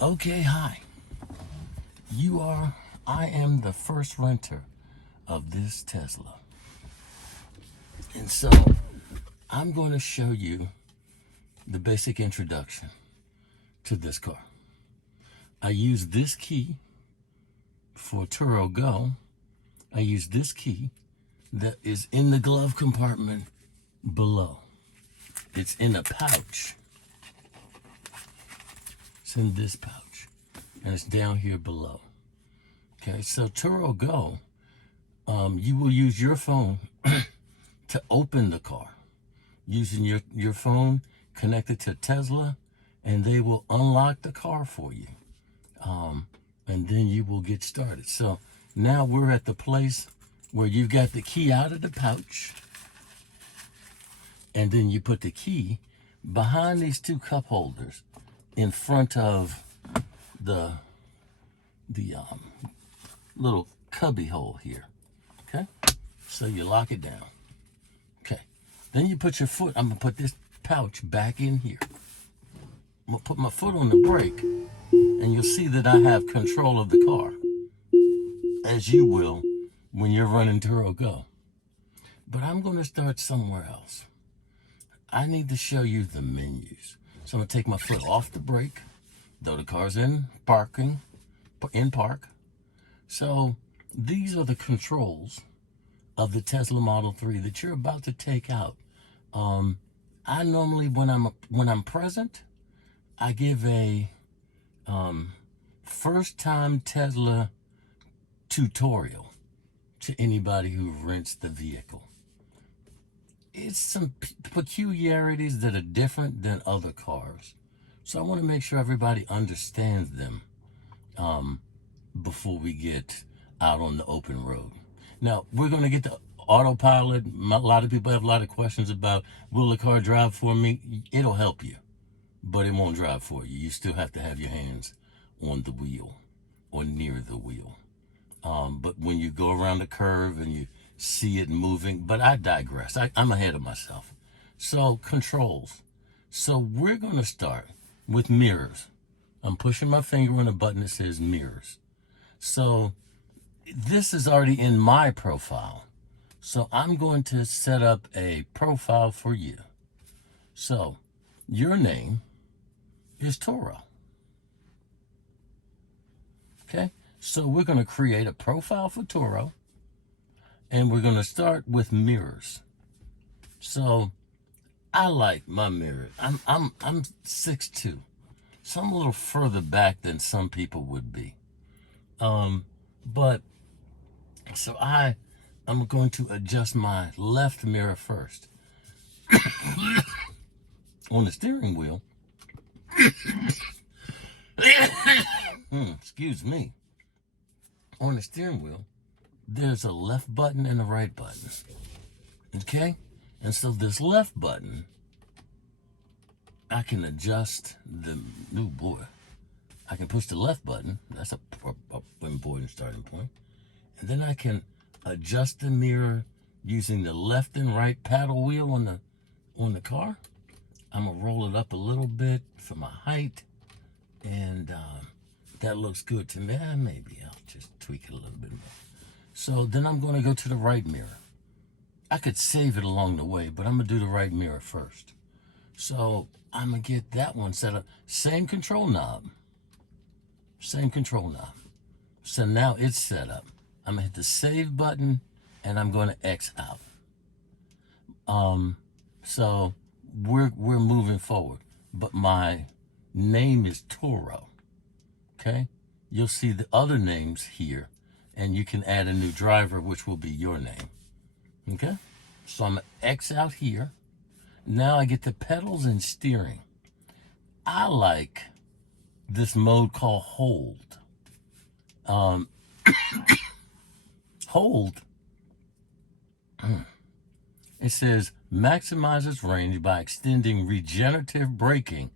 Okay, hi. I am the first renter of this Tesla. And so I'm going to show you the basic introduction to this car. I use this key for TURO Go. I use this key that is in the glove compartment below. It's in a pouch. It's in this pouch. And it's down here below. Okay, so TURO Go, you will use your phone to open the car. Using your phone connected to Tesla, and they will unlock the car for you. And then you will get started. So now we're at the place where you've got the key out of the pouch, and then you put the key behind these two cup holders in front of the little cubby hole here. Okay, so you lock it down. Okay, then you put your foot. I'm gonna put this pouch back in here. I'm gonna put my foot on the brake, and you'll see that I have control of the car, as you will when you're running TURO Go. But I'm gonna start somewhere else. I need to show you the menus. So I'm gonna take my foot off the brake, though the car's in park. So these are the controls of the Tesla Model 3 that you're about to take out. I normally, when I'm present, I give a first-time Tesla tutorial to anybody who rents the vehicle. It's some peculiarities that are different than other cars. So I want to make sure everybody understands them before we get out on the open road. Now, we're going to get to autopilot. A lot of people have a lot of questions about, will the car drive for me? It'll help you, but it won't drive for you. You still have to have your hands on the wheel or near the wheel. But when you go around the curve and you see it moving, but I digress. I'm ahead of myself. So controls. So we're going to start with mirrors. I'm pushing my finger on a button that says mirrors. So this is already in my profile. So I'm going to set up a profile for you. So your name is TURO. Okay, so we're going to create a profile for TURO, and we're going to start with mirrors. So I like my mirror. I'm 6'2", so I'm a little further back than some people would be. But so I'm going to adjust my left mirror first. On the steering wheel, excuse me. On the steering wheel, there's a left button and a right button. Okay? And so this left button, I can adjust the new boy. I can push the left button. That's a important starting point. And then I can adjust the mirror using the left and right paddle wheel on the car. I'm gonna roll it up a little bit for my height, and that looks good to me. Maybe I'll just tweak it a little bit more. So then I'm gonna go to the right mirror. I could save it along the way, but I'm gonna do the right mirror first. So I'm gonna get that one set up. Same control knob. Same control knob. So now it's set up. I'm gonna hit the save button, and I'm gonna X out. So we're moving forward, but my name is TURO. Okay, you'll see the other names here, and you can add a new driver, which will be your name. Okay, so I'm gonna X out here. Now I get the pedals and steering. I like this mode called hold. Hold, it says maximizes range by extending regenerative braking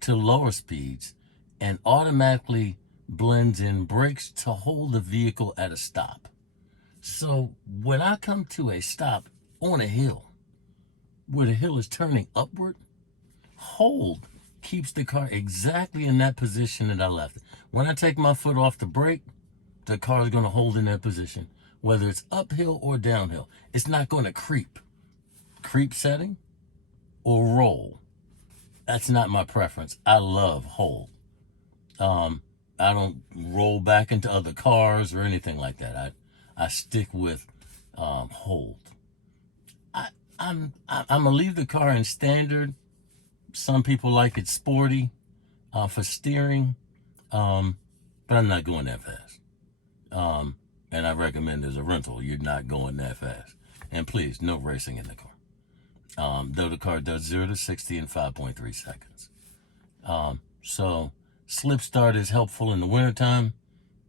to lower speeds and automatically blends in brakes to hold the vehicle at a stop. So when I come to a stop on a hill, where the hill is turning upward, hold keeps the car exactly in that position that I left it. When I take my foot off the brake, the car is going to hold in that position, whether it's uphill or downhill. It's not going to creep. Creep setting or roll. That's not my preference. I love hold. I don't roll back into other cars or anything like that. I stick with hold. I'm gonna leave the car in standard. Some people like it sporty for steering, but I'm not going that fast. And I recommend as a rental, you're not going that fast. And please, no racing in the car. Though the car does 0 to 60 in 5.3 seconds. So slip start is helpful in the wintertime,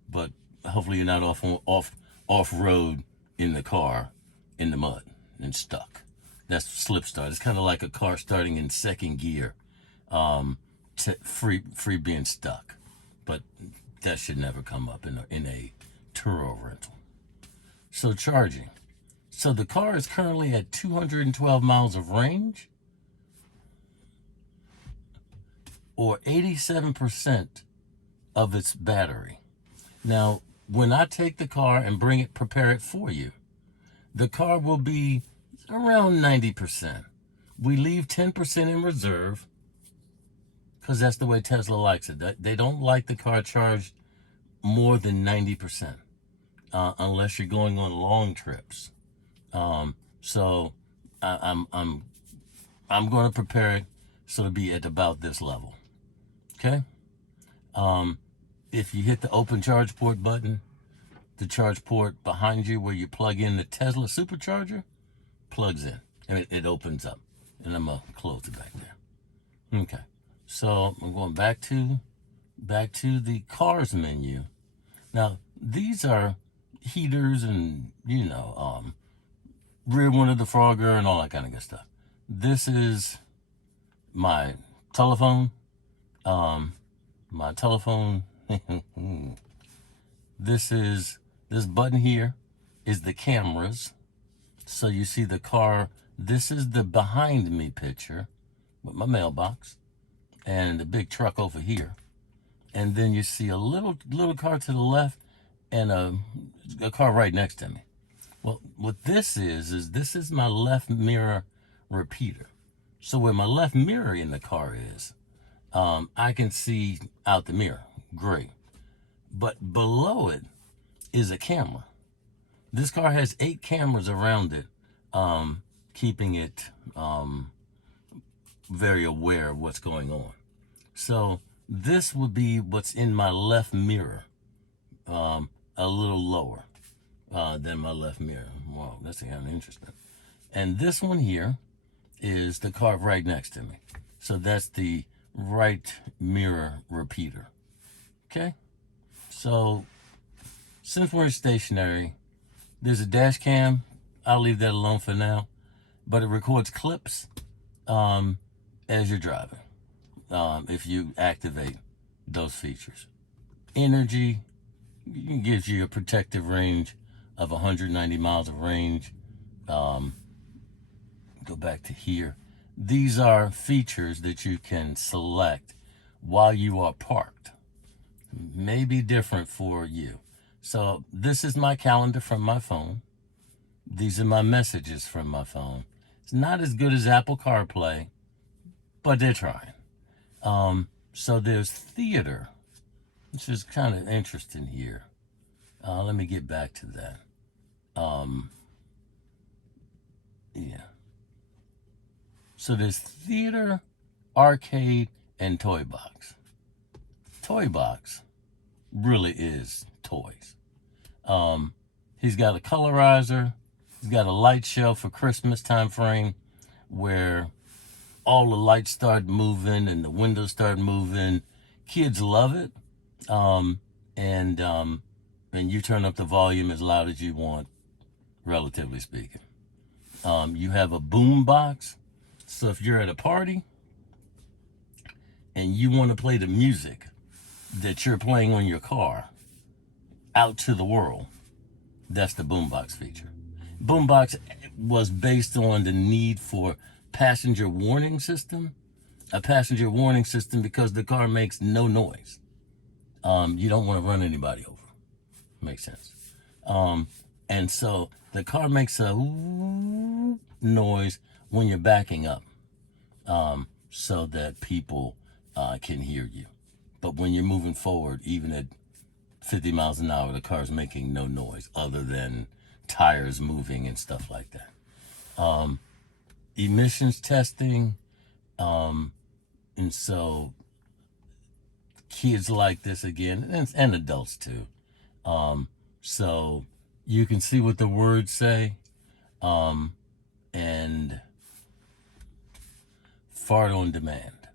but hopefully you're not off road in the car in the mud and stuck. That's slip start. It's kind of like a car starting in second gear, free being stuck. But that should never come up in a TURO rental. So charging. So the car is currently at 212 miles of range, or 87% of its battery. Now, when I take the car and prepare it for you, the car will be around 90%. We leave 10% in reserve because that's the way Tesla likes it. They don't like the car charged more than 90%, unless you're going on long trips. So I'm going to prepare it so to be at about this level. Okay. If you hit the open charge port button, the charge port behind you where you plug in the Tesla supercharger plugs in and it opens up. And I'm gonna close it back there. Okay. So I'm going back to the cars menu. Now these are heaters and rear window defrogger and all that kind of good stuff. This is my telephone. This button here is the cameras. So you see the car. This is the behind me picture with my mailbox and the big truck over here. And then you see a little car to the left and a car right next to me. Well, what this is my left mirror repeater. So where my left mirror in the car is, I can see out the mirror. Great. But below it is a camera. This car has 8 cameras around it, keeping it very aware of what's going on. So this would be what's in my left mirror, a little lower than my left mirror. Wow, that's kind of interesting. And this one here is the car right next to me. So that's the right mirror repeater. Okay? So since we're stationary, there's a dash cam. I'll leave that alone for now. But it records clips as you're driving, if you activate those features. Energy gives you a protective range of 190 miles of range. Go back to here. These are features that you can select while you are parked. May be different for you. So this is my calendar from my phone. These are my messages from my phone. It's not as good as Apple CarPlay, but they're trying. So there's theater, which is kind of interesting here. Let me get back to that. Yeah. So there's theater, arcade, and toy box. Toy box really is toys. He's got a colorizer. He's got a light show for Christmas time frame where all the lights start moving and the windows start moving. Kids love it. And you turn up the volume as loud as you want, relatively speaking. You have a boom box. So if you're at a party and you want to play the music that you're playing on your car out to the world, that's the boombox feature. Boombox was based on the need for passenger warning system a passenger warning system because the car makes no noise. You don't want to run anybody over. Makes sense. And so the car makes a noise when you're backing up, so that people can hear you. But when you're moving forward, even at 50 miles an hour, the car's making no noise other than tires moving and stuff like that. Emissions testing, and so kids like this again, and adults too. So you can see what the words say, and fart on demand.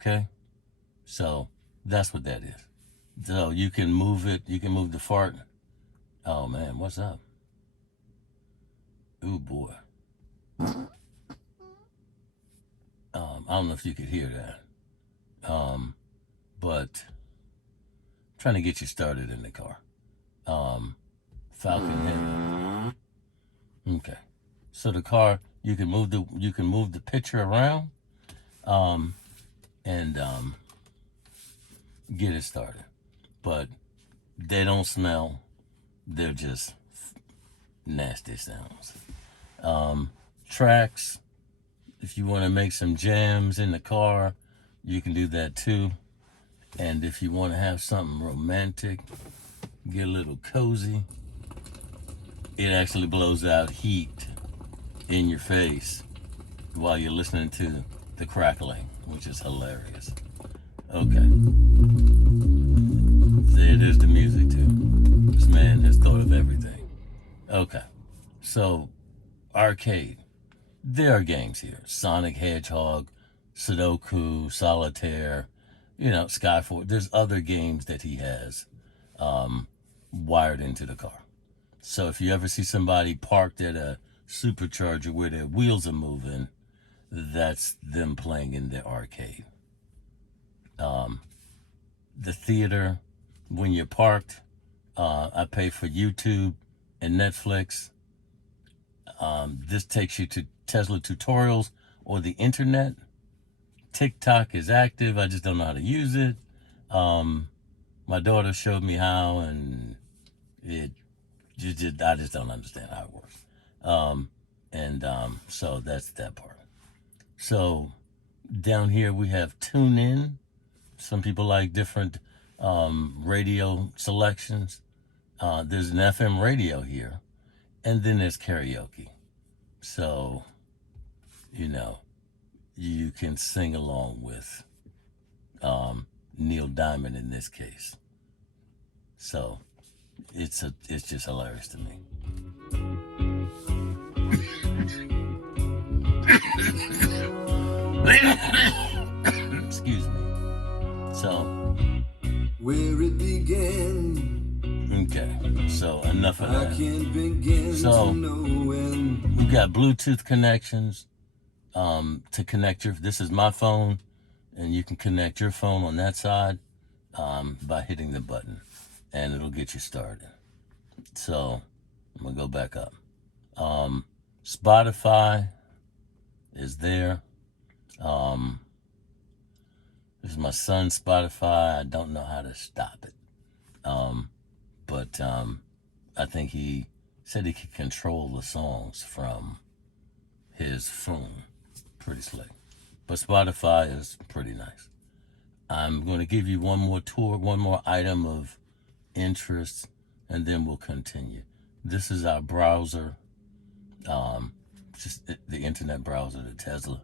Okay? So that's what that is. So you can move it, you can move the fart. Oh man, what's up? Ooh boy. I don't know if you could hear that. But trying to get you started in the car. Falcon Heavy. Okay. So the car, you can move the picture around, and get it started. But they don't smell. They're just nasty sounds. Tracks. If you want to make some jams in the car, you can do that too. And if you want to have something romantic, get a little cozy, it actually blows out heat in your face while you're listening to the crackling, which is hilarious. Okay. It is the music too. This man has thought of everything. Okay. So, arcade. There are games here. Sonic Hedgehog, Sudoku, Solitaire, Skyforce. There's other games that he has wired into the car. So if you ever see somebody parked at a supercharger where their wheels are moving, that's them playing in the arcade. The theater, when you're parked, I pay for YouTube and Netflix. This takes you to Tesla tutorials or the internet. TikTok is active. I just don't know how to use it. My daughter showed me how, and I just don't understand how it works. So that's that part. So down here we have Tune In. Some people like different radio selections. There's an FM radio here, and then there's karaoke. So, you can sing along with Neil Diamond in this case. So it's just hilarious to me. Excuse me. So where it began. Okay, so enough of that. I can't begin to know when. We got Bluetooth connections to connect this is my phone, and you can connect your phone on that side by hitting the button, and it'll get you started. So I'm gonna go back up. Spotify is there. This is my son's Spotify. I don't know how to stop it. But I think he said he could control the songs from his phone. Pretty slick. But Spotify is pretty nice. I'm going to give you one more item of interest, and then we'll continue. This is our browser, just the internet browser, the Tesla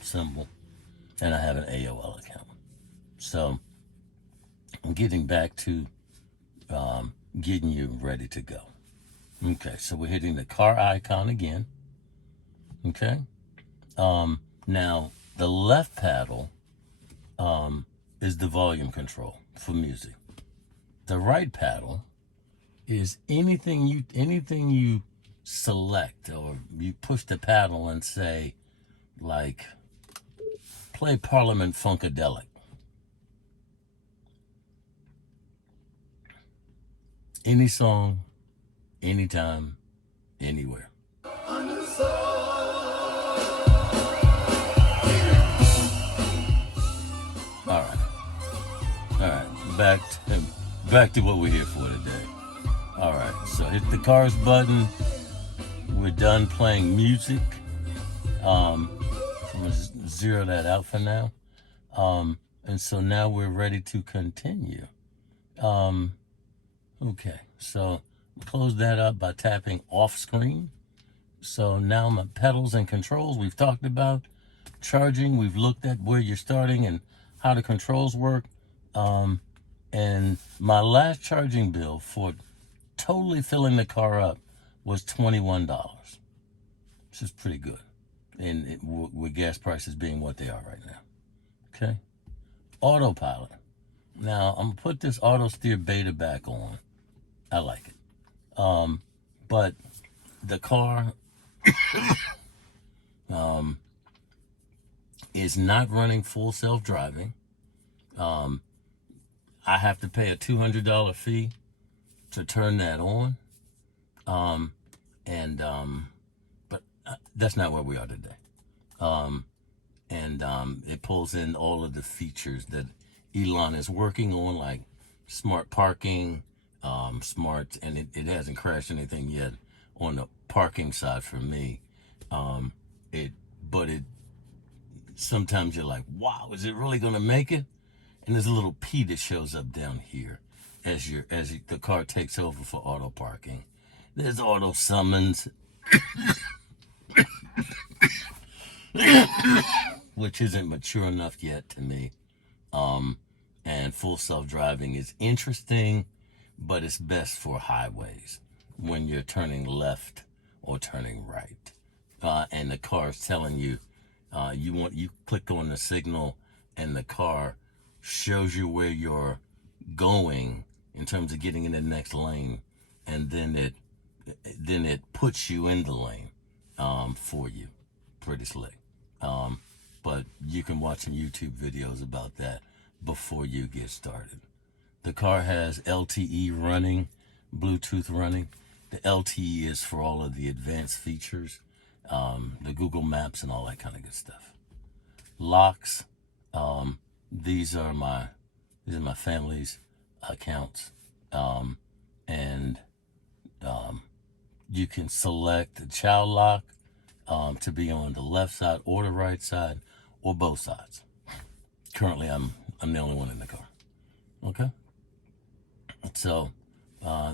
symbol, and I have an AOL account. So I'm getting back to getting you ready to go. Okay, so we're hitting the car icon again. Okay. Now the left paddle is the volume control for music. The right paddle is anything you select, or you push the paddle and say, like, play Parliament Funkadelic. Any song, anytime, anywhere. back to what we're here for today. All right, so hit the cars button. We're done playing music. I'm gonna zero that out for now. And so now we're ready to continue. Okay, so close that up by tapping off screen. So now my pedals and controls we've talked about. Charging, we've looked at where you're starting and how the controls work. And my last charging bill for totally filling the car up was $21, which is pretty good. And with gas prices being what they are right now. Okay. Autopilot. Now, I'm going to put this auto steer beta back on. I like it. But the car is not running full self-driving. I have to pay a $200 fee to turn that on. But that's not where we are today. It pulls in all of the features that Elon is working on, like smart parking, and it hasn't crashed anything yet on the parking side for me. But sometimes you're like, wow, is it really gonna make it? And there's a little P that shows up down here as the car takes over for auto parking. There's auto summons, which isn't mature enough yet to me. And full self-driving is interesting, but it's best for highways when you're turning left or turning right. And the car is telling you, you click on the signal and the car shows you where you're going in terms of getting in the next lane, and then it puts you in the lane for you. Pretty slick. But you can watch some YouTube videos about that before you get started. The car has LTE running, Bluetooth running. The LTE is for all of the advanced features, the Google Maps and all that kind of good stuff. Locks. These are my family's accounts, and you can select the child lock to be on the left side or the right side or both sides. Currently, I'm the only one in the car. Okay, so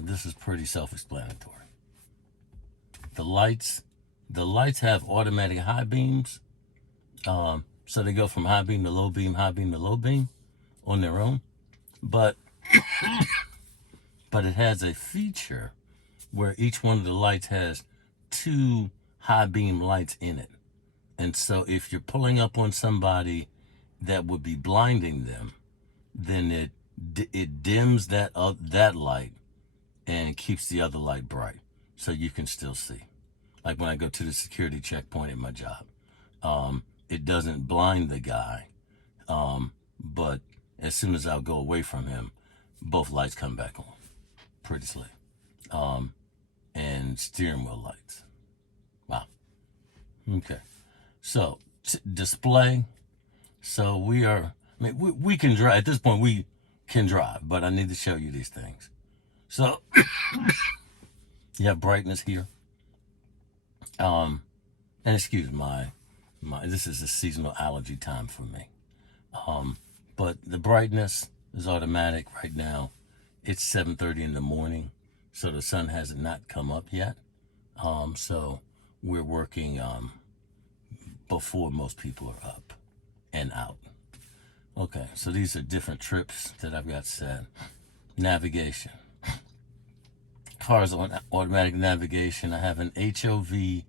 this is pretty self-explanatory. The lights have automatic high beams. So they go from high beam to low beam, high beam to low beam on their own. But it has a feature where each one of the lights has 2 high beam lights in it. And so if you're pulling up on somebody that would be blinding them, then it dims that light and keeps the other light bright so you can still see. Like when I go to the security checkpoint at my job. It doesn't blind the guy, but as soon as I'll go away from him, both lights come back on. Pretty slick. And steering wheel lights. Wow. Okay. So, display. So we can drive. At this point, we can drive, but I need to show you these things. So, you have brightness here. And excuse this is a seasonal allergy time for me. But the brightness is automatic right now. It's 7:30 in the morning, so the sun has not come up yet. So we're working before most people are up and out. Okay, so these are different trips that I've got set. Navigation. Cars on automatic navigation. I have an HOV.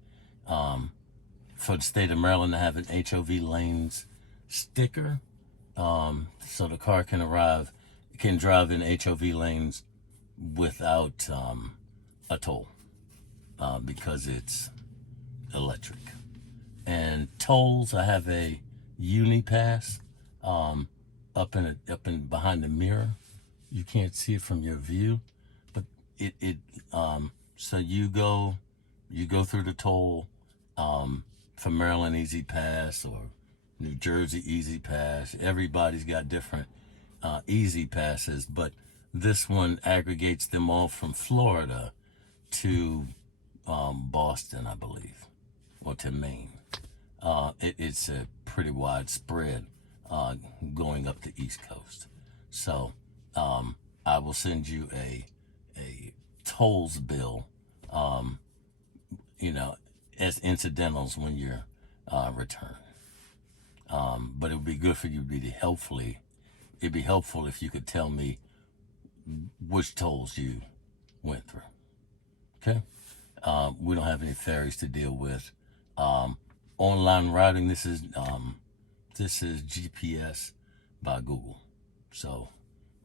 For the state of Maryland, I have an HOV lanes sticker. So the car can drive in HOV lanes without a toll because it's electric. And tolls, I have a Unipass up in behind the mirror. You can't see it from your view, but so you go through the toll for Maryland Easy Pass or New Jersey Easy Pass. Everybody's got different easy passes, but this one aggregates them all from Florida to Boston, I believe, or to Maine. It's a pretty widespread going up the East Coast. So I will send you a tolls bill, as incidentals when you're return. But it would be good for you to be it'd be helpful if you could tell me which tolls you went through. Okay? We don't have any ferries to deal with. Online routing, this is GPS by Google. So,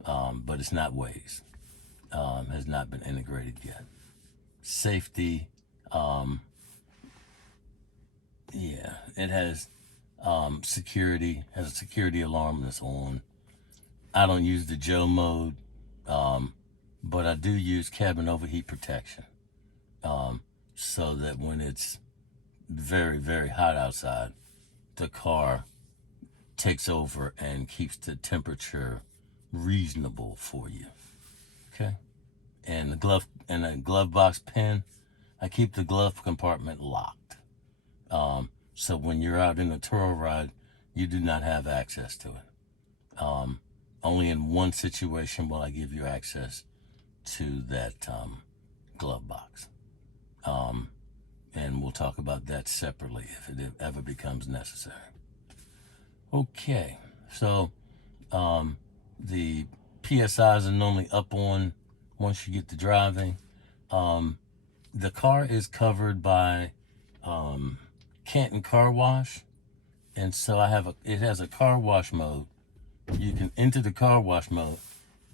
but it's not Waze. Has not been integrated yet. Safety, it has security, has a security alarm that's on. I don't use the Joe mode, but I do use cabin overheat protection, so that when it's very, very hot outside, the car takes over and keeps the temperature reasonable for you. Okay? And the glove box pin, I keep the glove compartment locked. So when you're out in a TURO ride, you do not have access to it. Only in one situation will I give you access to that glove box. And we'll talk about that separately if it ever becomes necessary. Okay, so the PSIs are normally up on once you get to driving. The car is covered by Canton Car Wash, and so it has a car wash mode. You can enter the car wash mode.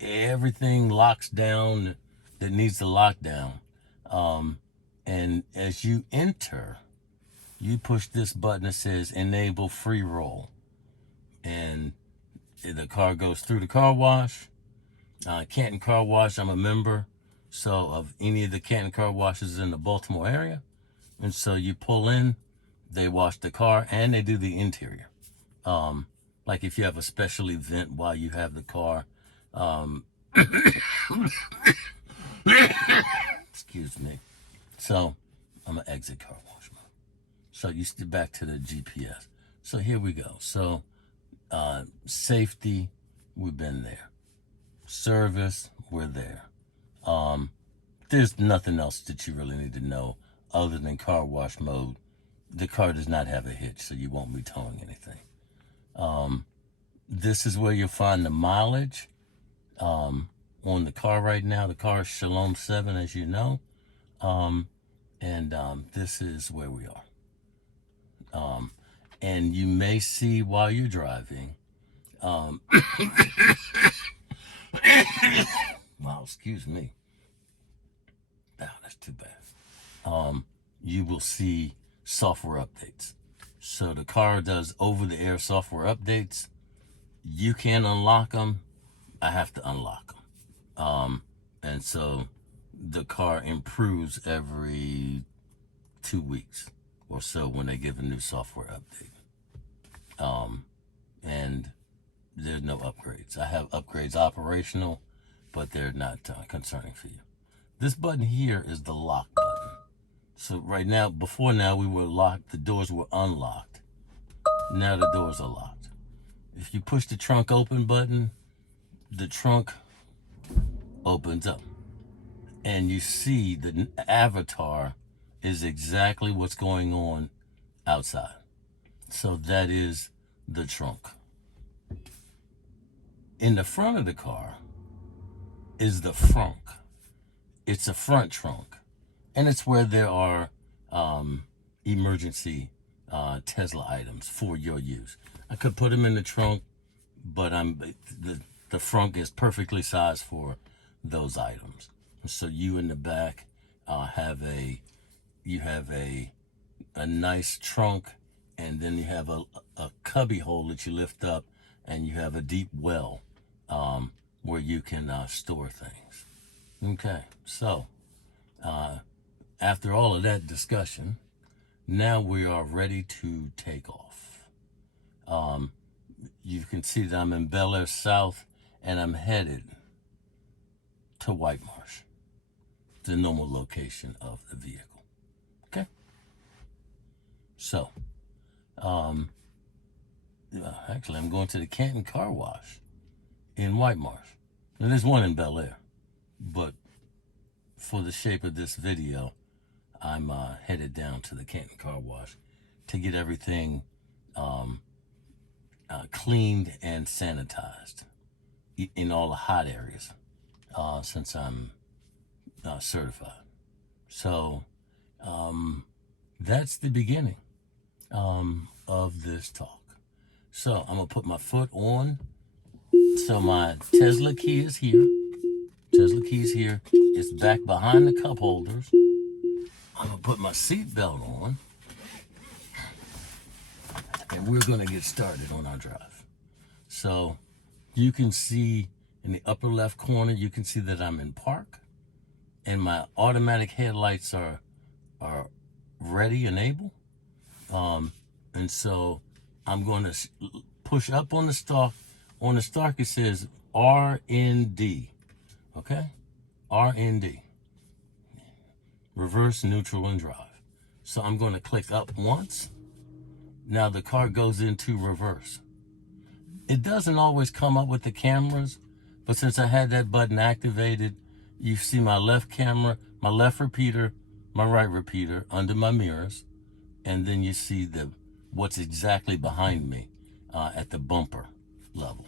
Everything locks down that needs to lock down. And as you enter, you push this button that says enable free roll. And the car goes through the car wash. Canton Car Wash, I'm a member, so of any of the Canton Car Washes in the Baltimore area. And so you pull in, they wash the car and they do the interior. Like if you have a special event while you have the car, excuse me. So I'm gonna exit car wash mode. So you step back to the GPS. So here we go. So safety, we've been there. Service, we're there. There's nothing else that you really need to know other than car wash mode. The car does not have a hitch, so you won't be towing anything. This is where you'll find the mileage on the car right now. The car is Shalom 7, as you know. This is where we are. And you may see while you're driving, wow, excuse me. Oh, that's too bad. You will see software updates. So the car does over-the-air software updates. You can unlock them. I have to unlock them. And so the car improves every 2 weeks or so when they give a new software update. And there's no upgrades. I have upgrades operational, but they're not concerning for you. This button here is the lock button. So right now, before now, we were locked. The doors were unlocked. Now the doors are locked. If you push the trunk open button, the trunk opens up. And you see the avatar is exactly what's going on outside. So that is the trunk. In the front of the car is the frunk. It's a front trunk. And it's where there are emergency Tesla items for your use. I could put them in the trunk, but the frunk is perfectly sized for those items. So you in the back have a nice trunk, and then you have a cubby hole that you lift up, and you have a deep well where you can store things. Okay, so after all of that discussion, now we are ready to take off. You can see that I'm in Bel Air South, and I'm headed to White Marsh, the normal location of the vehicle. Okay? So, actually, I'm going to the Canton Car Wash in White Marsh. Now, there's one in Bel Air, but for the shape of this video, I'm headed down to the Canton Car Wash to get everything cleaned and sanitized in all the hot areas, since I'm certified. So that's the beginning of this talk. So I'm gonna put my foot on. So my Tesla key is here. Tesla key's here. It's back behind the cup holders. I'm gonna put my seatbelt on, and we're gonna get started on our drive. So you can see in the upper left corner, you can see that I'm in park, and my automatic headlights are ready and able. And so I'm going to push up on the stalk. On the stalk, it says RND. Okay? RND. Reverse, neutral, and drive. So I'm going to click up once. Now the car goes into reverse. It doesn't always come up with the cameras, but since I had that button activated, you see my left camera, my left repeater, my right repeater under my mirrors, and then you see what's exactly behind me at the bumper level.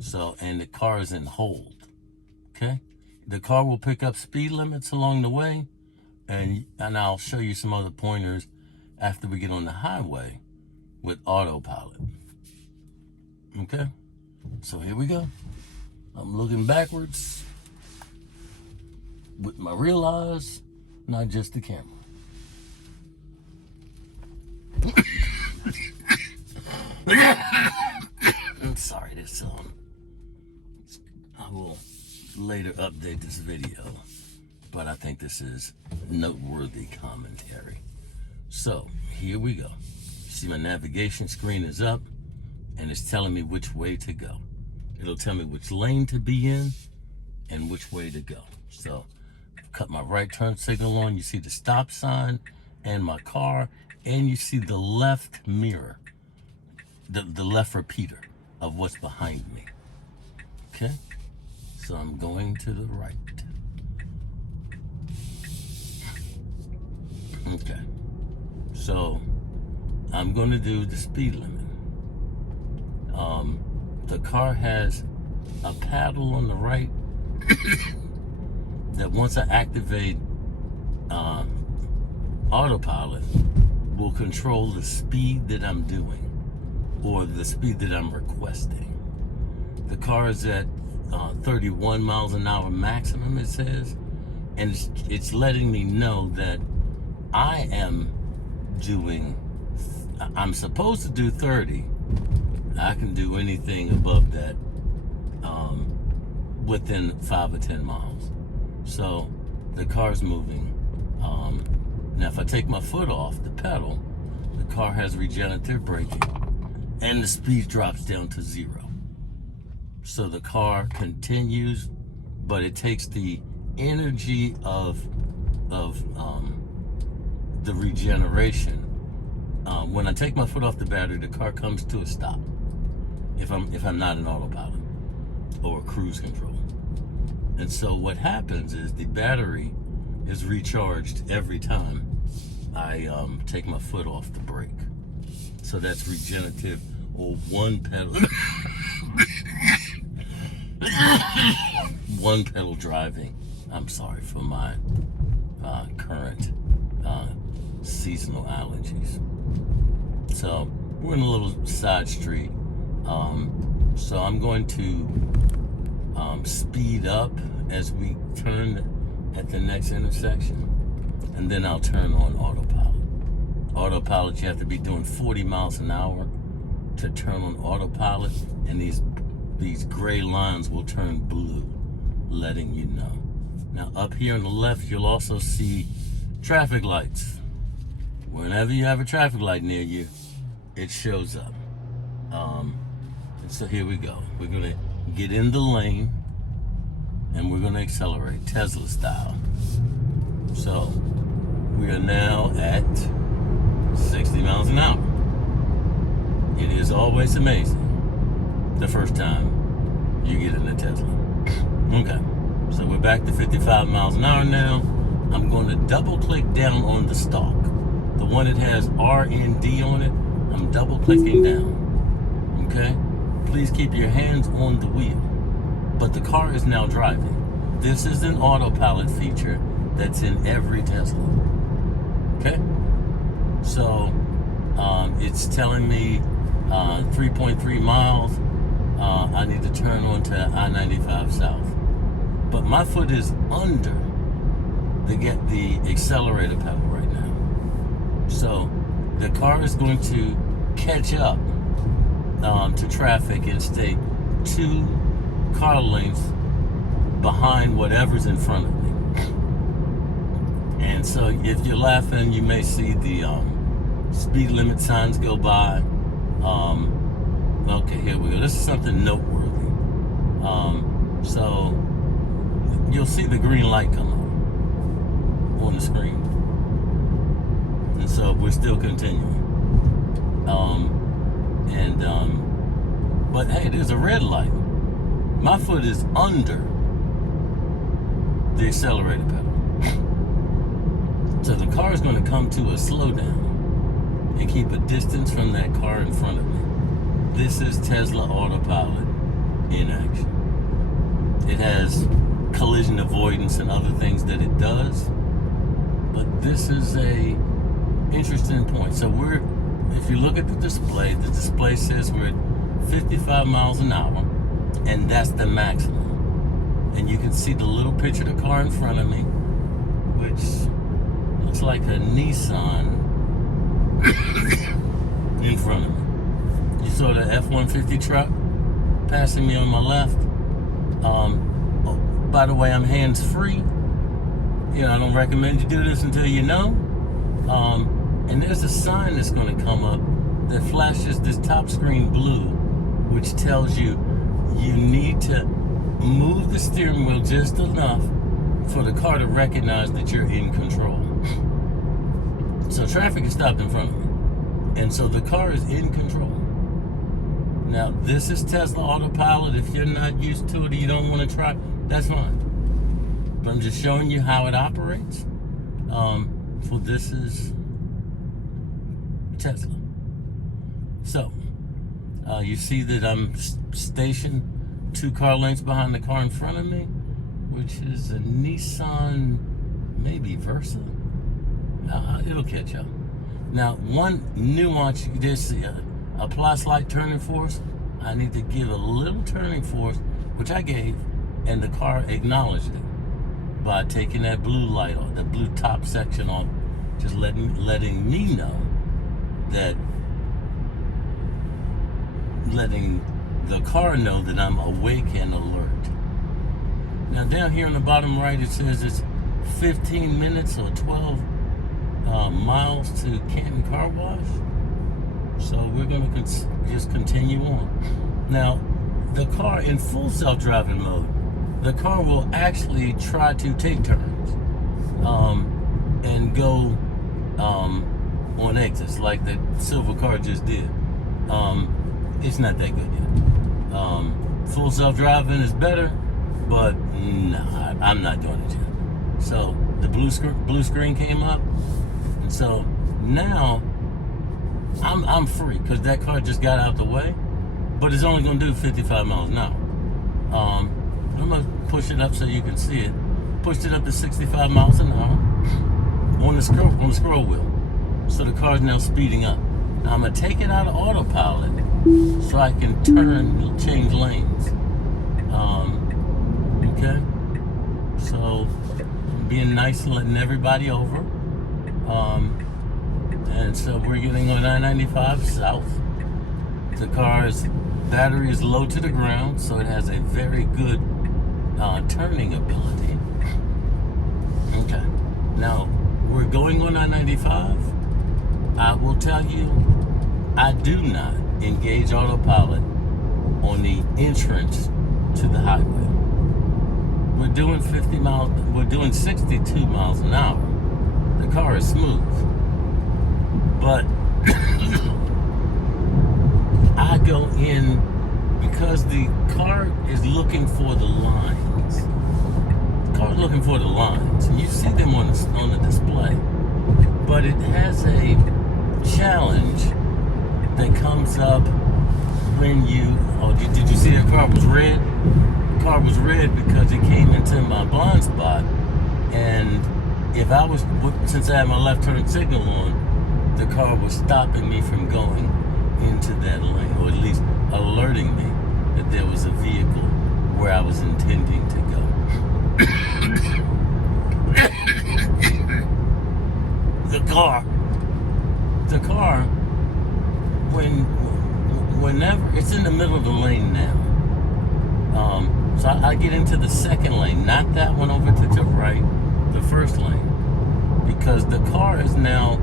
So, and the car is in hold. Okay? The car will pick up speed limits along the way, and I'll show you some other pointers after we get on the highway with autopilot. Okay? So here we go. I'm looking backwards with my real eyes, not just the camera. I'm sorry, I will later update this video, but I think this is noteworthy commentary. So here we go. See, my navigation screen is up, and it's telling me which way to go. It'll tell me which lane to be in and which way to go. So cut my right turn signal on. You see the stop sign and my car, and you see the left mirror, the left repeater of what's behind me. Okay? So I'm going to the right. Okay. So I'm going to do the speed limit. The car has a paddle on the right that once I activate autopilot will control the speed that I'm doing or the speed that I'm requesting. The car is at 31 miles an hour maximum, it says, and it's letting me know that I'm supposed to do 30. I can do anything above that within 5 or 10 miles. So the car's moving. Now if I take my foot off the pedal, the car has regenerative braking and the speed drops down to 0. So the car continues, but it takes the energy of the regeneration. When I take my foot off the battery, the car comes to a stop. If I'm not in autopilot or cruise control. And so what happens is the battery is recharged every time I take my foot off the brake. So that's regenerative, or one pedal one pedal driving. I'm sorry for my current seasonal allergies. So we're in a little side street. So I'm going to speed up as we turn at the next intersection, and then I'll turn on autopilot. Autopilot, you have to be doing 40 miles an hour to turn on autopilot, and these gray lines will turn blue, letting you know. Now up here on the left, you'll also see traffic lights. Whenever you have a traffic light near you, it shows up. And so here we go. We're gonna get in the lane, and we're going to accelerate Tesla style. So we are now at 60 miles an hour. It is always amazing the first time you get in a Tesla. Okay, so we're back to 55 miles an hour now. I'm going to double click down on the stalk. The one that has RND on it, I'm double clicking down. Okay, please keep your hands on the wheel. But the car is now driving. This is an autopilot feature that's in every Tesla. Okay, so it's telling me 3.3 miles. I need to turn onto I-95 South. But my foot is under the accelerator pedal right now. So the car is going to catch up to traffic and stay 2 car lengths behind whatever's in front of me. And so if you're laughing, you may see the speed limit signs go by. Okay, here we go. This is something noteworthy. So you'll see the green light come up on the screen. And so we're still continuing. But hey, there's a red light. My foot is under the accelerator pedal. So the car is going to come to a slowdown and keep a distance from that car in front of me. This is Tesla Autopilot in action. It has collision avoidance and other things that it does, but this is a interesting point. So if you look at the display says we're at 55 miles an hour, and that's the maximum. And you can see the little picture of the car in front of me, which looks like a Nissan in front of me. You saw the F-150 truck passing me on my left. By the way, I'm hands-free. I don't recommend you do this until you know. And there's a sign that's going to come up that flashes this top screen blue, which tells you you need to move the steering wheel just enough for the car to recognize that you're in control. So traffic is stopped in front of me. And so the car is in control. Now, this is Tesla Autopilot. If you're not used to it or you don't want to try, that's fine. But I'm just showing you how it operates. So this is Tesla. So, you see that I'm stationed 2 car lengths behind the car in front of me, which is a Nissan, maybe Versa. It'll catch up. Now, one nuance you did see, apply slight turning force. I need to give a little turning force, which I gave, and the car acknowledged it by taking that blue light off, the blue top section off, just letting me know that, letting the car know that I'm awake and alert. Now down here on the bottom right, it says it's 15 minutes or 12 miles to Canton Car Wash. So we're going to just continue on. Now, the car in full self-driving mode, the car will actually try to take turns and go on exits like the silver car just did. It's not that good yet. Full self-driving is better, but no, I'm not doing it yet. So the blue screen came up, and so now I'm free because that car just got out the way, but it's only going to do 55 miles an hour. I'm going to push it up so you can see it. Pushed it up to 65 miles an hour on the scroll wheel. So the car's now speeding up. Now I'm going to take it out of autopilot so I can change lanes. Okay? So being nice and letting everybody over. And so we're getting on I-95 South. The car's battery is low to the ground, so it has a very good turning ability. Okay. Now, we're going on I-95. I will tell you, I do not engage autopilot on the entrance to the highway. We're doing 62 miles an hour. The car is smooth. But I go in because the car is looking for the lines. The car's looking for the lines. And you see them on the display. But it has a challenge that comes up when you... Oh, did you see the car was red? The car was red because it came into my blind spot. And if I was... Since I had my left turn signal on, the car was stopping me from going into that lane, or at least alerting me that there was a vehicle where I was intending to go. The car, whenever it's in the middle of the lane now, so I get into the second lane, not that one over to the right, the first lane, because the car is now.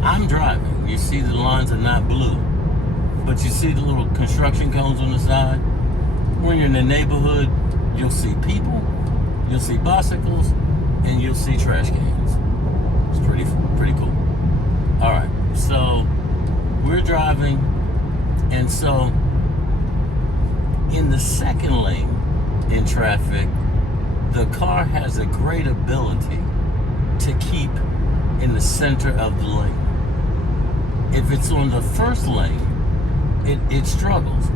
I'm driving. You see the lines are not blue, but you see the little construction cones on the side. When you're in the neighborhood, you'll see people, you'll see bicycles, and you'll see trash cans. It's pretty cool. All right, so we're driving, and so in the second lane in traffic, the car has a great ability to keep in the center of the lane. If it's on the first lane, it struggles,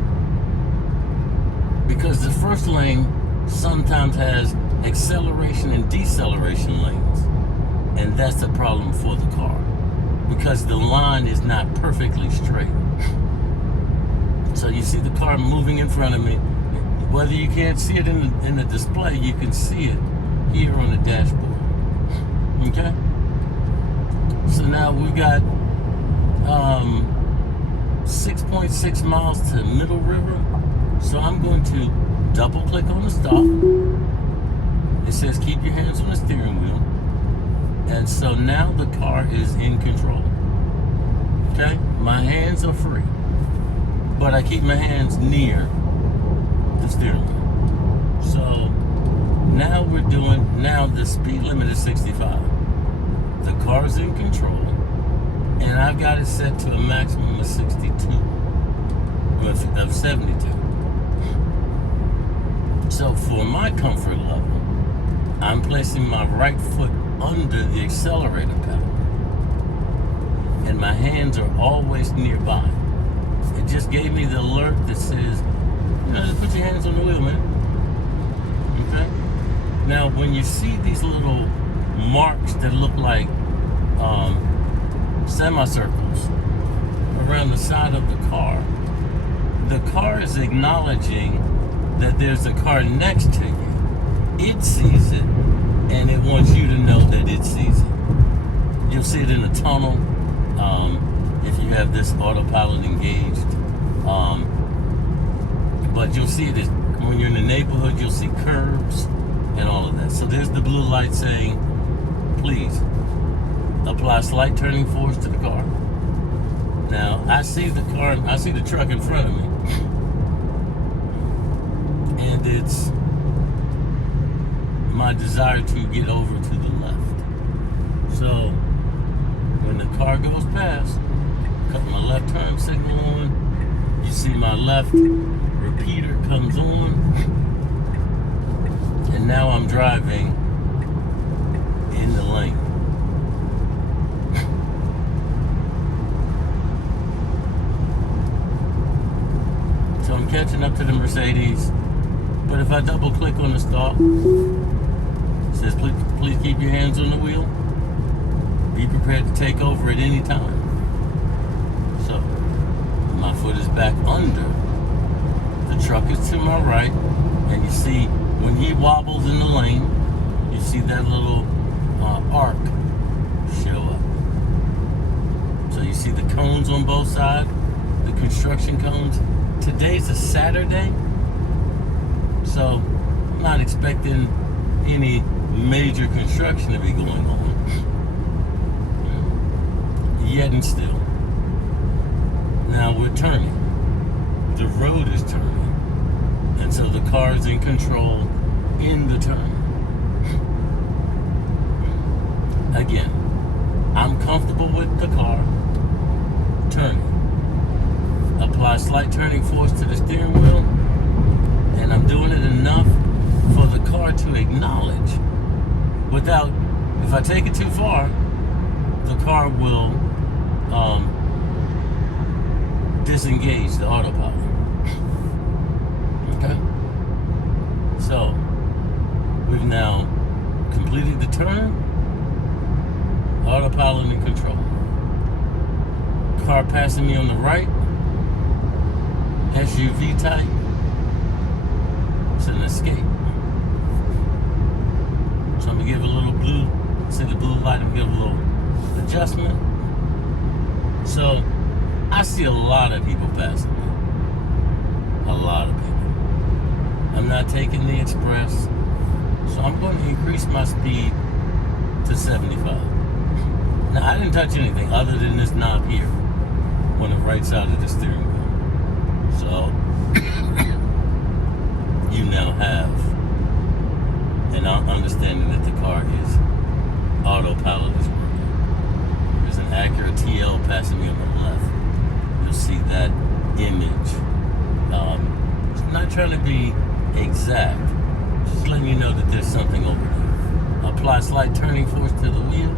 because the first lane sometimes has acceleration and deceleration lanes, and that's the problem for the car, because the line is not perfectly straight. So you see the car moving in front of me. Whether you can't see it in the display, you can see it here on the dashboard. Okay? So now we've got 6.6 miles to Middle River. So I'm going to double click on the stop. It says keep your hands on the steering wheel. And so now the car is in control. Okay? My hands are free. But I keep my hands near the steering wheel. So now now the speed limit is 65. The car's in control. And I've got it set to a maximum of 62. Of 72. So for my comfort level, I'm placing my right foot under the accelerator pedal. And my hands are always nearby. It just gave me the alert that says, just put your hands on the wheel, man. Okay? Now, when you see these little marks that look like semicircles around the side of the car is acknowledging that there's a car next to you. It sees it, and it wants you to know that it sees it. You'll see it in a tunnel if you have this autopilot engaged. But you'll see it when you're in the neighborhood, you'll see curbs and all of that. So there's the blue light saying, please apply slight turning force to the car. Now, I see the truck in front of me. And it's my desire to get over to the left. So, when the car goes past, cut my left turn signal on, you see my left repeater comes on, and now I'm driving in the lane. So I'm catching up to the Mercedes, but if I double click on the stop, it says please keep your hands on the wheel. Be prepared to take over at any time. So my foot is back under. The truck is to my right, and you see when he wobbles in the lane, you see that little arc show up. So you see the cones on both sides, the construction cones. Today's a Saturday, so I'm not expecting any major construction to be going on. Yet and still. Now we're turning. The road is turning. And so the car is in control in the turn. Again, I'm comfortable with the car turning. Apply slight turning force to the steering wheel, and I'm doing it enough for the car to acknowledge without, if I take it too far, the car will disengage the autopilot. Okay? So, we've now completed the turn, autopilot in control. Car passing me on the right, SUV type. It's an Escape. So I'm gonna give a little blue, see the blue light, I'm gonna give a little adjustment. So I see a lot of people passing me. A lot of people. I'm not taking the express, so I'm going to increase my speed to 75. Now I didn't touch anything other than this knob here on the right side of the steering wheel. So you now have an understanding that the car is autopilot is working. There's an Acura TL passing me on the left. You'll see that image. It's not trying to be exact, just letting you know that there's something over there. Apply slight turning force to the wheel.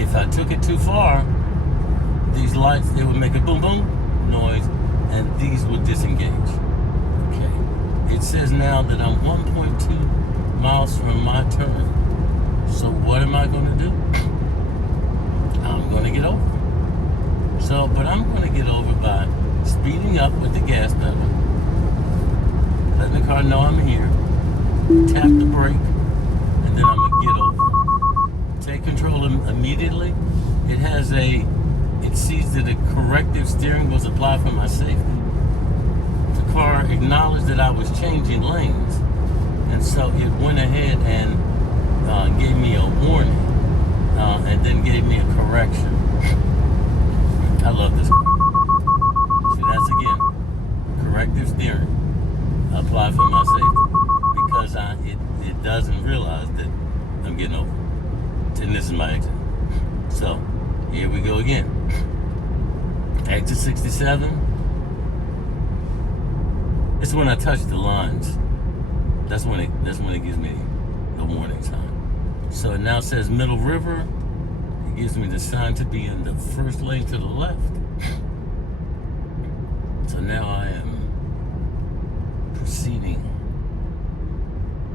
If I took it too far, these lights, they would make a boom boom noise, and these would disengage. Okay. It says now that I'm 1.2 miles from my turn. So what am I going to do? I'm going to get over. So, but I'm going to get over by speeding up with the gas pedal, letting the car know I'm here, tap the brake, and then I'm going to get over. Take control immediately. It sees that a corrective steering was applied for my safety. The car acknowledged that I was changing lanes, and so it went ahead and gave me a warning, and then gave me a correction. I love this car. See, that's again, corrective steering applied for my safety, because it doesn't realize that I'm getting over. And this is my exit. So, here we go again. Exit 67. It's when I touch the lines. That's when it gives me the warning sign. So it now says Middle River. It gives me the sign to be in the first lane to the left. So now I am proceeding.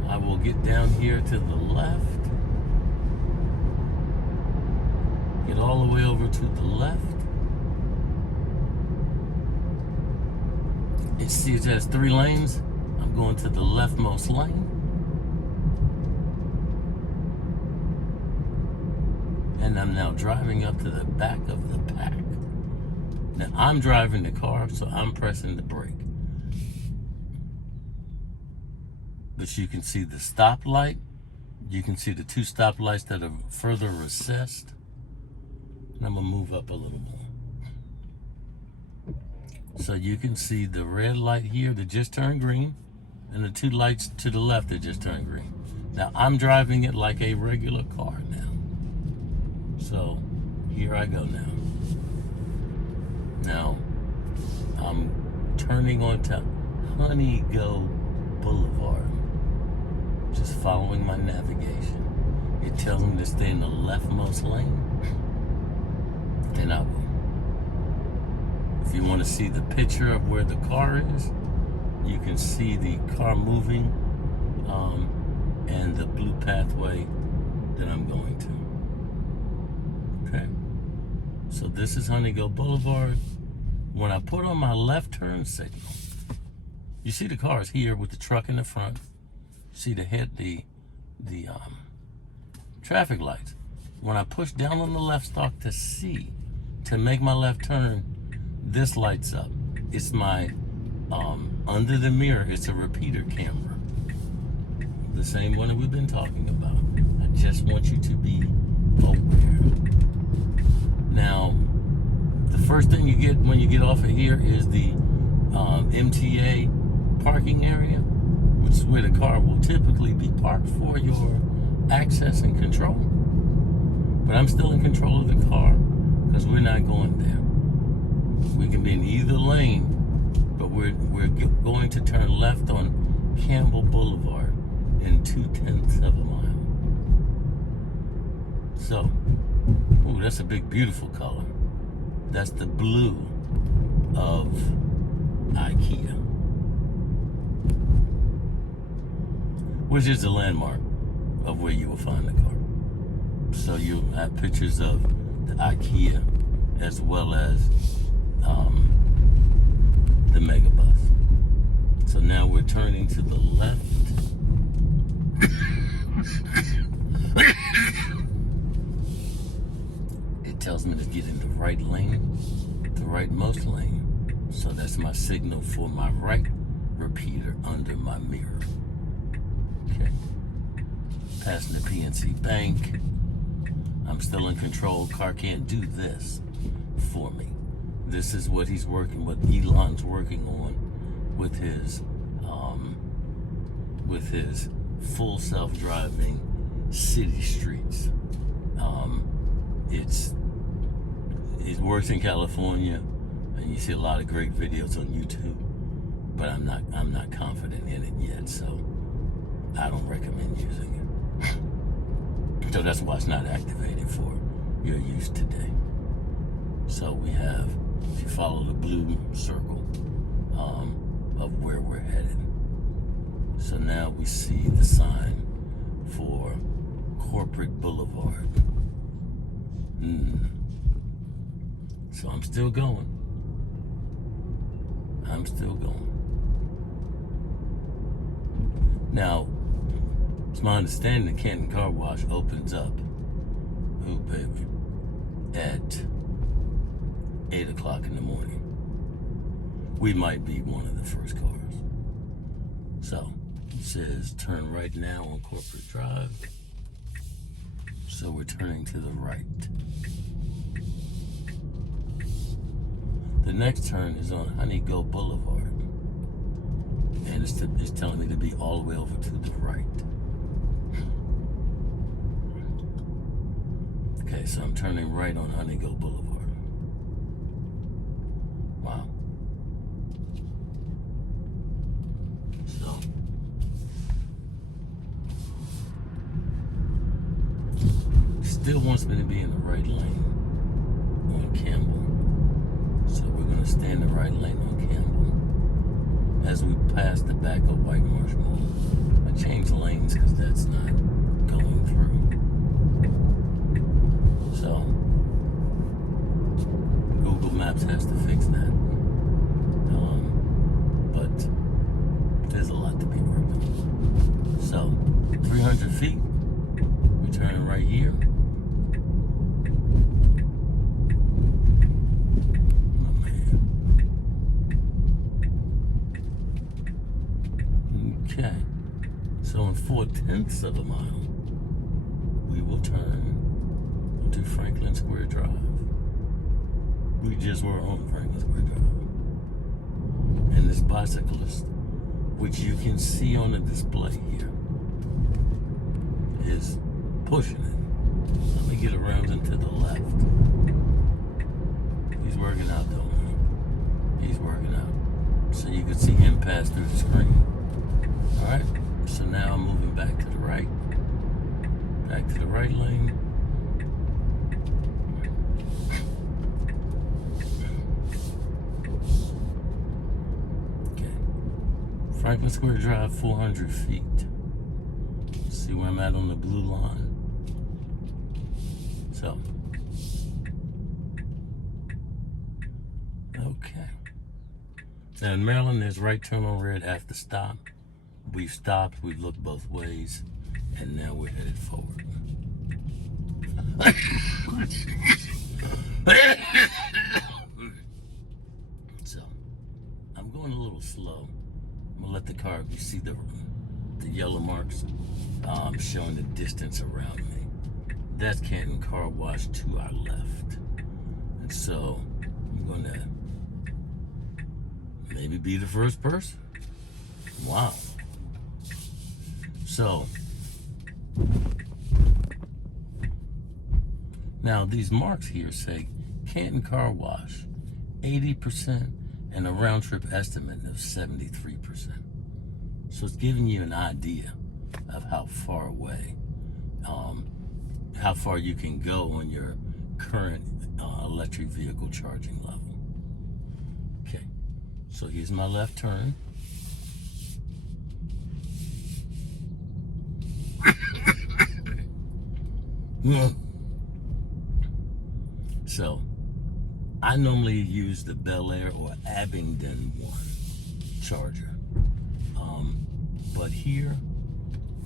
I will get down here to the left. Get all the way over to the left. It has 3 lanes. I'm going to the leftmost lane. And I'm now driving up to the back of the pack. Now I'm driving the car, so I'm pressing the brake. But you can see the stoplight. You can see the 2 stoplights that are further recessed. And I'm gonna move up a little more. So you can see the red light here that just turned green, and the 2 lights to the left that just turned green. Now I'm driving it like a regular car now. So here I go now. Now I'm turning onto Honey Go Boulevard. Just following my navigation. It tells me to stay in the leftmost lane. Then I will. If you want to see the picture of where the car is, you can see the car moving and the blue pathway that I'm going to. Okay. So this is Honey Go Boulevard. When I put on my left turn signal, you see the cars here with the truck in the front. See the traffic lights. When I push down on the left stalk to make my left turn, this lights up. It's my, under the mirror, it's a repeater camera. The same one that we've been talking about. I just want you to be aware. Now, the first thing you get when you get off of here is the MTA parking area, which is where the car will typically be parked for your access and control. But I'm still in control of the car because we're not going there. We can be in either lane, but we're going to turn left on Campbell Boulevard in 0.2 of a mile. So, ooh, that's a big, beautiful color. That's the blue of IKEA, which is the landmark of where you will find the car. So you have pictures of the IKEA as well as the megabus. So now we're turning to the left. It tells me to get in the right lane, the rightmost lane. So that's my signal for my right repeater under my mirror. Okay. Passing the PNC Bank. I'm still in control. Car can't do this for me. This is what he's working with. Elon's working on with his full self-driving city streets. It works in California, and you see a lot of great videos on YouTube. But I'm not confident in it yet, so I don't recommend using it. So that's why it's not activated for your use today. So we have, if you follow the blue circle of where we're headed. So now we see the sign for Corporate Boulevard. So I'm still going. Now, it's my understanding the Canton Car Wash opens up, at 8 o'clock in the morning. We might be one of the first cars. So, it says turn right now on Corporate Drive. So we're turning to the right. The next turn is on Honeygo Boulevard. And it's telling me to be all the way over to the right. Okay, so I'm turning right on Honeygo Boulevard. Wow. So, still wants me to be in the right lane on Campbell. So we're going to stay in the right lane on Campbell as we pass the back of White Marsh Mall. I changed lanes because that's not going through. So Google Maps has to fix that. But there's a lot to be worked on. So 300 feet, we're turning right here. Okay, so in 0.4 of a mile, we will turn onto Franklin Square Drive. We just were on Franklin Square Drive. And this bicyclist, which you can see on the display here, is pushing it. Let me get around and to the left. He's working out though, man. He's working out. So you can see him pass through the screen. Alright, so now I'm moving back to the right. Back to the right lane. Okay. Franklin Square Drive, 400 feet. See where I'm at on the blue line. So. Okay. Now in Maryland, there's right turn on red after stop. We've stopped, we've looked both ways, and now we're headed forward. So, I'm going a little slow. I'm gonna let the car, you see the yellow marks showing the distance around me. That's Canton Car Wash to our left. And so, I'm gonna maybe be the first person. Wow. So, now these marks here say Canton Car Wash, 80%, and a round trip estimate of 73%. So it's giving you an idea of how far away, how far you can go on your current electric vehicle charging level. Okay, so here's my left turn. So I normally use the Bel Air or Abingdon one charger. But here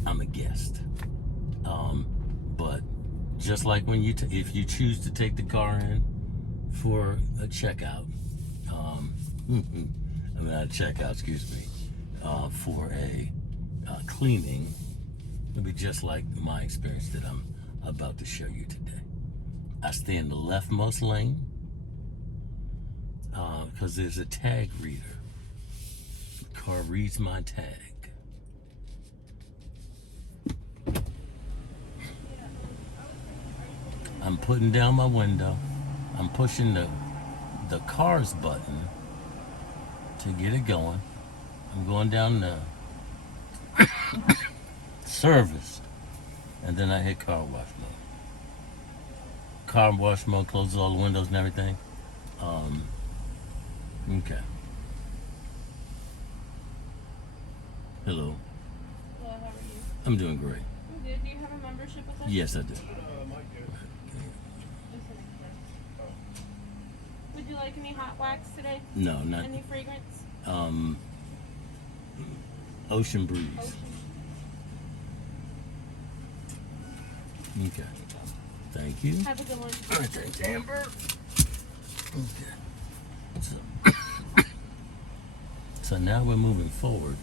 I'm a guest. But just like when if you choose to take the car in for a checkout, not a checkout, excuse me, for a cleaning, it'll be just like my experience that I'm about to show you today. I stay in the leftmost lane because there's a tag reader. The car reads my tag. I'm putting down my window. I'm pushing the cars button to get it going. I'm going down the service, and then I hit car wash mode. Car wash mode closes all the windows and everything. Okay. Hello. Hello, how are you? I'm doing great. I'm good. Do you have a membership with us? Yes, I do. Would you like any hot wax today? No, not. Any fragrance? Ocean breeze. Ocean. Okay. Thank you. Have a good one. All right, thanks, Amber. Okay. So now we're moving forward,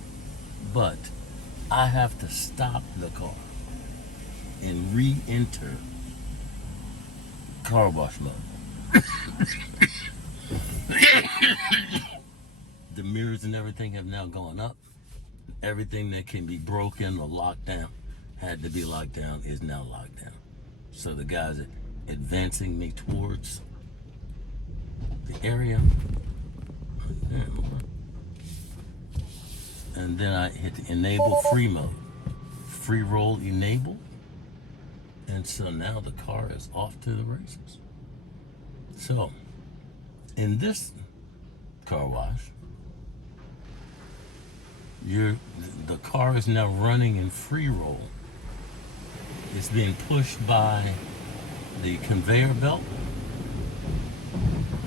but I have to stop the car and re-enter car wash mode. The mirrors and everything have now gone up. Everything that can be broken or locked down, had to be locked down, is now locked down. So the guys are advancing me towards the area. And then I hit the enable free mode. Free roll enable. And so now the car is off to the races. So, in this car wash, the car is now running in free roll. It's being pushed by the conveyor belt.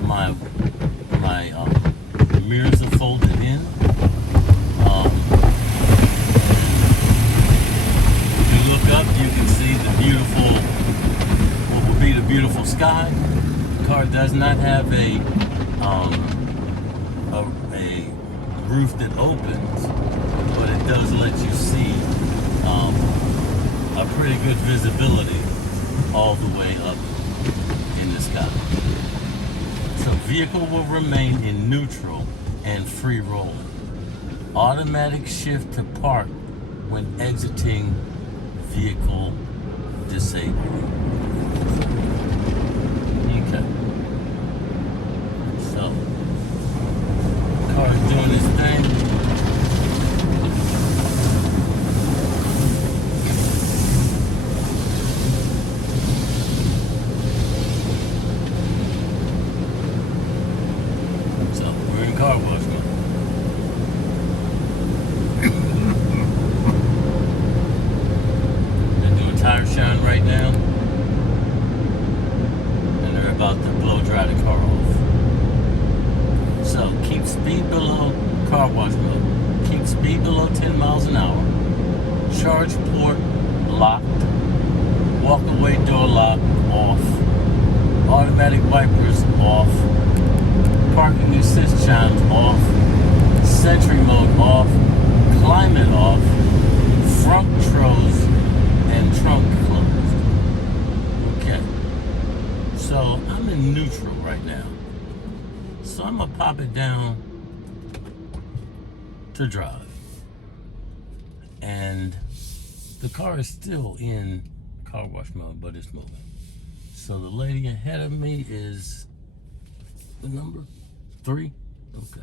My mirrors are folded in. If you look up, you can see what will be the beautiful sky. The car does not have a roof that opens, but it does let you see a pretty good visibility all the way up in the sky. So vehicle will remain in neutral and free rolling. Automatic shift to park when exiting vehicle disabled. Okay. So, the car is doing its thing. So, we're in car wash mode. Tire shine right now, and they're about to blow dry the car off. So keep speed below car wash mode. Keep speed below 10 miles an hour. Charge port locked. Walk away door lock off. Automatic wipers off. Parking assist chimes off. Sentry mode off. Climate off. Front throws and trunk closed. Okay. So I'm in neutral right now. So I'm gonna pop it down to drive. And the car is still in car wash mode, but it's moving. So the lady ahead of me is the number 3? Okay.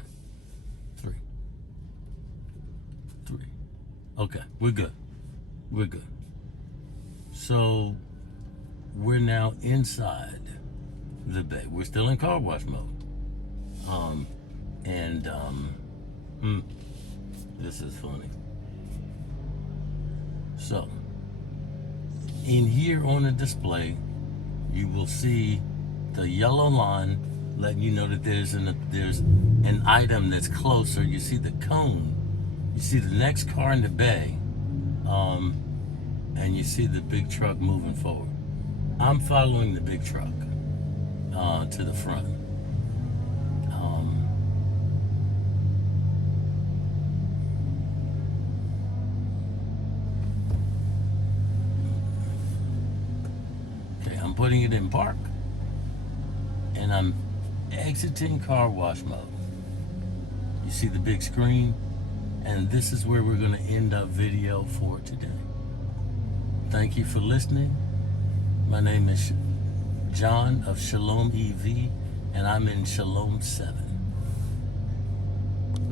3. Okay, we're good. We're good. So we're now inside the bay. We're still in car wash mode. This is funny. So in here on the display, you will see the yellow line letting you know that there's an item that's closer. You see the cone. You see the next car in the bay, and you see the big truck moving forward. I'm following the big truck to the front. Okay, I'm putting it in park, and I'm exiting car wash mode. You see the big screen, and this is where we're going to end our video for today. Thank you for listening. My name is John of Shalom EV, and I'm in Shalom 7.